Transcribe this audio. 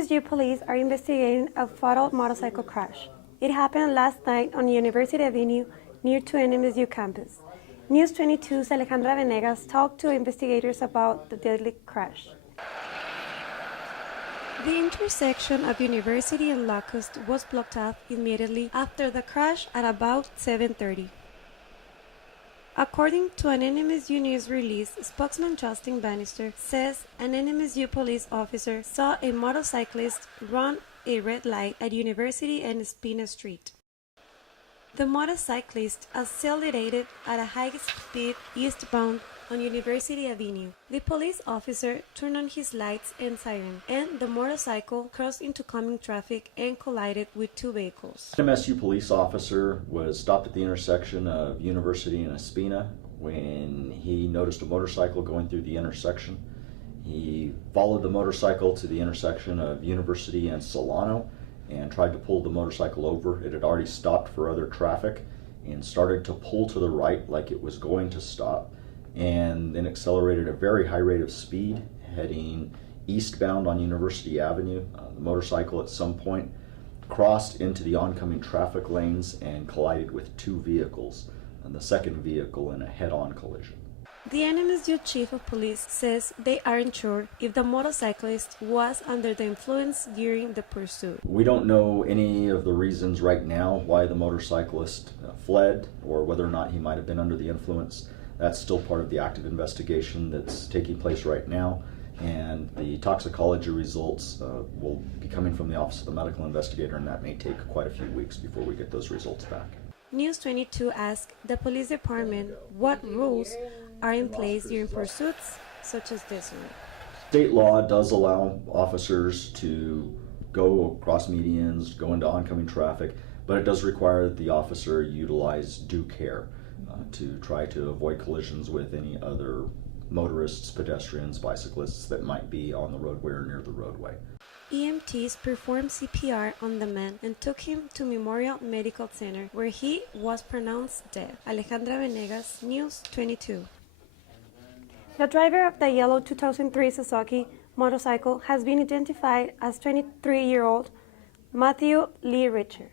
NMSU police are investigating a fatal motorcycle crash. It happened last night on University Avenue near to NMSU campus. News 22's Alejandra Venegas talked to investigators about the deadly crash. The intersection of University and Locust was blocked off immediately after the crash at about 7:30. According to an NMSU news release, spokesman Justin Bannister says an NMSU police officer saw a motorcyclist run a red light at University and Espina Street. The motorcyclist accelerated at a high speed eastbound on University Avenue. The police officer turned on his lights and siren, and the motorcycle crossed into coming traffic and collided with two vehicles. An MSU police officer was stopped at the intersection of University and Espina when he noticed a motorcycle going through the intersection. He followed the motorcycle to the intersection of University and Solano and tried to pull the motorcycle over. It had already stopped for other traffic and started to pull to the right like it was going to stop, and then accelerated at a very high rate of speed heading eastbound on University Avenue. The motorcycle at some point crossed into the oncoming traffic lanes and collided with two vehicles, and the second vehicle in a head-on collision. The NMSU chief of police says they aren't sure if the motorcyclist was under the influence during the pursuit. We don't know any of the reasons right now why the motorcyclist fled or whether or not he might have been under the influence. That's still part of the active investigation that's taking place right now, and the toxicology results will be coming from the Office of the Medical Investigator, and that may take quite a few weeks before we get those results back. News 22 asked the police department what rules are in place during pursuits such as this one. State law does allow officers to go across medians, go into oncoming traffic, but it does require that the officer utilize due care to try to avoid collisions with any other motorists, pedestrians, bicyclists that might be on the roadway or near the roadway. EMTs performed CPR on the man and took him to Memorial Medical Center, where he was pronounced dead. Alejandra Venegas, News 22. The driver of the yellow 2003 Suzuki motorcycle has been identified as 23-year-old Matthew Lee Richer.